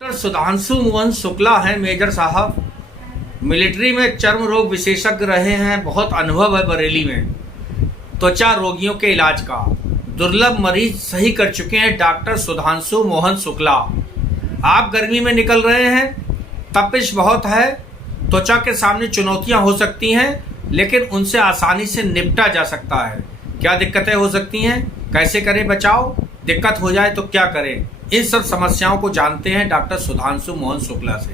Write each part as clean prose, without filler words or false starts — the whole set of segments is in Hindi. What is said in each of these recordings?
डॉक्टर सुधांशु मोहन शुक्ला हैं मेजर साहब। मिलिट्री में चर्म रोग विशेषज्ञ रहे हैं, बहुत अनुभव है बरेली में त्वचा रोगियों के इलाज का। दुर्लभ मरीज सही कर चुके हैं डॉक्टर सुधांशु मोहन शुक्ला। आप गर्मी में निकल रहे हैं, तपिश बहुत है, त्वचा के सामने चुनौतियां हो सकती हैं, लेकिन उनसे आसानी से निपटा जा सकता है। क्या दिक्कतें हो सकती हैं, कैसे करें बचाव, दिक्कत हो जाए तो क्या करें, इन सब समस्याओं को जानते हैं डॉक्टर सुधांशु मोहन शुक्ला से।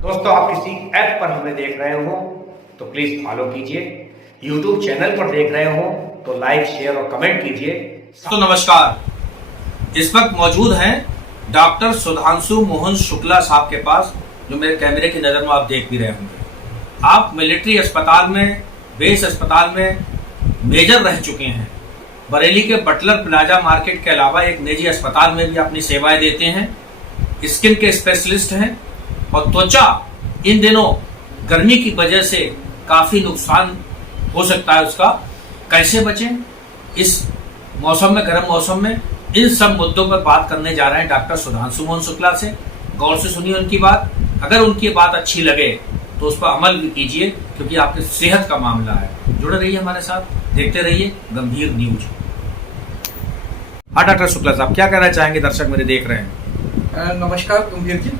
दोस्तों, आप किसी ऐप पर हमें देख रहे हो तो प्लीज फॉलो कीजिए, यूट्यूब चैनल पर देख रहे हो तो लाइक शेयर और कमेंट कीजिए। तो नमस्कार, इस वक्त मौजूद हैं डॉक्टर सुधांशु मोहन शुक्ला साहब के पास, जो मेरे कैमरे की नजर में आप देख भी रहे होंगे। आप मिलिट्री अस्पताल में, बेस अस्पताल में मेजर रह चुके हैं। बरेली के बटलर प्लाजा मार्केट के अलावा एक निजी अस्पताल में भी अपनी सेवाएं देते हैं। स्किन के स्पेशलिस्ट हैं और त्वचा इन दिनों गर्मी की वजह से काफी नुकसान हो सकता है, उसका कैसे बचें इस मौसम में, गर्म मौसम में, इन सब मुद्दों पर बात करने जा रहे हैं डॉक्टर सुधांशु मोहन शुक्ला से। गौर से सुनिए उनकी बात, अगर उनकी बात अच्छी लगे तो उस पर अमल भी कीजिए, क्योंकि आपकी सेहत का मामला है। जुड़े रहिए हमारे साथ, देखते रहिए गंभीर न्यूज। हाँ डॉक्टर शुक्ला साहब, क्या कहना चाहेंगे, दर्शक मेरे देख रहे हैं। नमस्कार गंभीर जी,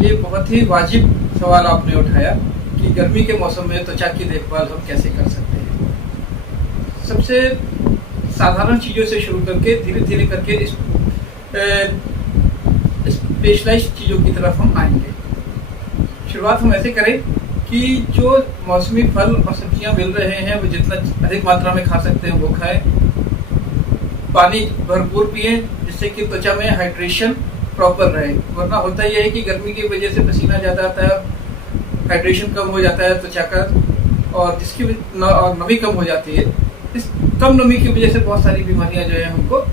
ये बहुत ही वाजिब सवाल आपने उठाया कि गर्मी के मौसम में त्वचा की देखभाल हम कैसे कर सकते हैं। सबसे साधारण चीज़ों से शुरू करके धीरे धीरे करके स्पेशलाइज्ड चीज़ों की तरफ हम आएंगे। शुरुआत हम ऐसे करें कि जो मौसमी फल और सब्जियां मिल रहे हैं वो जितना अधिक मात्रा में खा सकते हैं वो खाएं। पानी भरपूर पिए, जिससे कि त्वचा में हाइड्रेशन प्रॉपर रहे। वरना होता यह है कि गर्मी की वजह से पसीना ज़्यादा आता है, हाइड्रेशन कम हो जाता है त्वचा का, और जिसकी नमी कम हो जाती है। इस कम नमी की वजह से बहुत सारी बीमारियां जो है हमको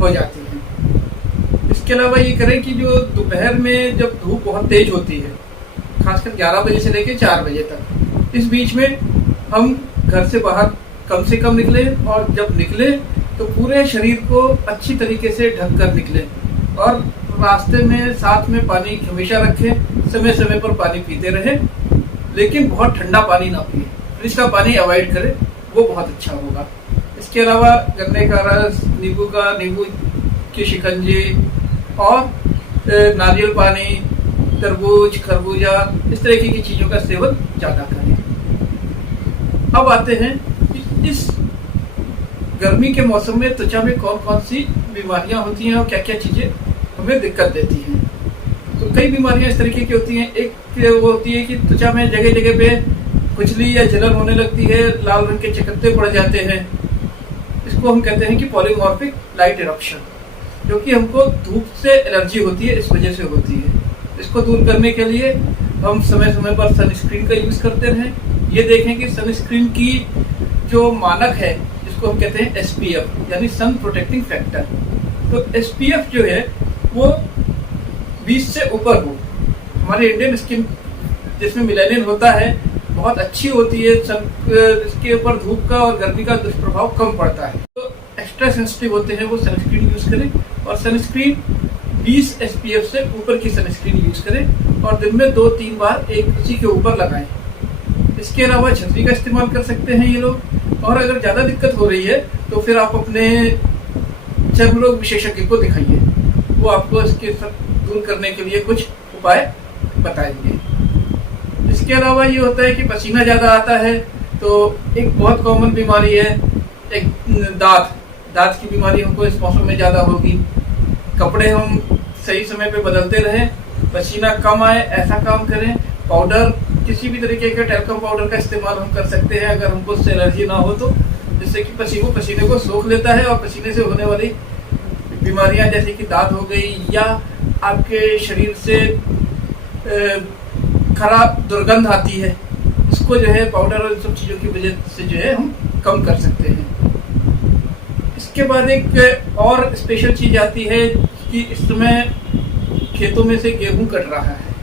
हो जाती हैं। इसके अलावा ये करें कि जो दोपहर में जब धूप बहुत तेज होती है, खासकर 11 बजे से लेकर 4 बजे तक, इस बीच में हम घर से बाहर कम से कम निकले, और जब निकले तो पूरे शरीर को अच्छी तरीके से ढक कर निकले, और रास्ते में साथ में पानी हमेशा रखें। समय समय पर पानी पीते रहें, लेकिन बहुत ठंडा पानी ना पिए, फ्रिज का पानी अवॉइड करें, वो बहुत अच्छा होगा। इसके अलावा गन्ने का रस, नींबू की शिकंजी और नारियल पानी, तरबूज, खरबूजा, इस तरह की चीजों का सेवन ज्यादा करें। अब आते हैं कि इस गर्मी के मौसम में त्वचा में कौन कौन सी बीमारियां होती हैं और क्या क्या चीजें हमें दिक्कत देती हैं। तो कई बीमारियां इस तरीके की होती हैं। एक वो होती है कि त्वचा में जगह जगह पे खुजली या जलन होने लगती है, लाल रंग के चकत्ते पड़ जाते हैं। इसको हम कहते हैं कि पॉलीमॉर्फिक लाइट इरप्शन, जो कि हमको धूप से एलर्जी होती है, इस वजह से होती है। इसको दूर करने के लिए हम समय समय पर सनस्क्रीन का यूज करते रहें। ये देखें कि सनस्क्रीन की जो मानक है, जिसको हम कहते हैं SPF, यानी सन प्रोटेक्टिंग फैक्टर, तो SPF जो है वो 20 से ऊपर हो। हमारे इंडियन स्किन जिसमें मिलेनिन होता है बहुत अच्छी होती है, इसके ऊपर धूप का और गर्मी का दुष्प्रभाव कम पड़ता है। तो एक्स्ट्रा सेंसिटिव होते हैं वो सनस्क्रीन यूज करें, और सनस्क्रीन 20 SPF से ऊपर की सनस्क्रीन यूज करें, और दिन में 2-3 बार एक उसी के ऊपर लगाएं। इसके अलावा छतरी का इस्तेमाल कर सकते हैं ये लोग। और अगर ज़्यादा दिक्कत हो रही है तो फिर आप अपने चर्म रोग विशेषज्ञ को दिखाइए, वो आपको इसके दूर करने के लिए कुछ उपाय बताएंगे। इसके अलावा ये होता है कि पसीना ज़्यादा आता है, तो एक बहुत कॉमन बीमारी है एक दांत की बीमारी हमको इस मौसम में ज़्यादा होगी। कपड़े हम सही समय पे बदलते रहें, पसीना कम आए ऐसा काम करें। पाउडर, किसी भी तरीके का टैल्कम पाउडर का इस्तेमाल हम कर सकते हैं अगर हमको उससे एलर्जी ना हो तो, जिससे कि पसीने को सोख लेता है, और पसीने से होने वाली बीमारियां जैसे कि दांत हो गई, या आपके शरीर से खराब दुर्गंध आती है, इसको जो है पाउडर और इन सब चीज़ों की वजह से जो है हम कम कर सकते हैं। इसके बाद एक और स्पेशल चीज आती है कि इस समय खेतों में से गेहूं कट रहा है,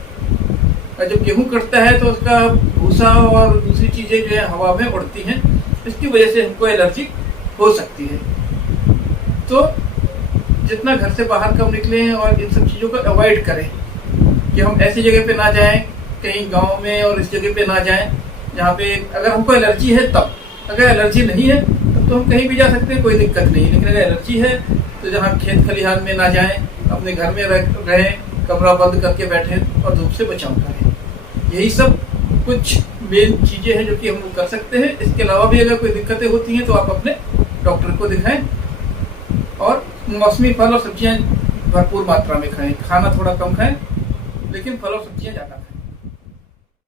और जब गेहूं कटता है तो उसका भूसा और दूसरी चीजें जो है हवा में उड़ती हैं, इसकी वजह से हमको एलर्जी हो सकती है। तो जितना घर से बाहर कम निकलें और इन सब चीज़ों को अवॉइड करें कि हम ऐसी जगह पे ना जाएं, कहीं गांव में और इस जगह पे ना जाएं जहाँ पे अगर हमको एलर्जी है तब, अगर एलर्जी नहीं है तब तो हम कहीं भी जा सकते हैं, कोई दिक्कत नहीं। लेकिन अगर एलर्जी है तो जहाँ खेत खलिहान में ना जाएं, अपने घर में रहें, कमरा बंद करके बैठें और धूप से बचाव करें। यही सब कुछ मेन चीज़ें हैं जो कि हम लोग कर सकते हैं। इसके अलावा भी अगर कोई दिक्कतें होती हैं तो आप अपने डॉक्टर को दिखाएं और मौसमी फल और सब्जियां भरपूर मात्रा में खाएं। खाना थोड़ा कम खाएं लेकिन फल और सब्जियां ज़्यादा खाएं।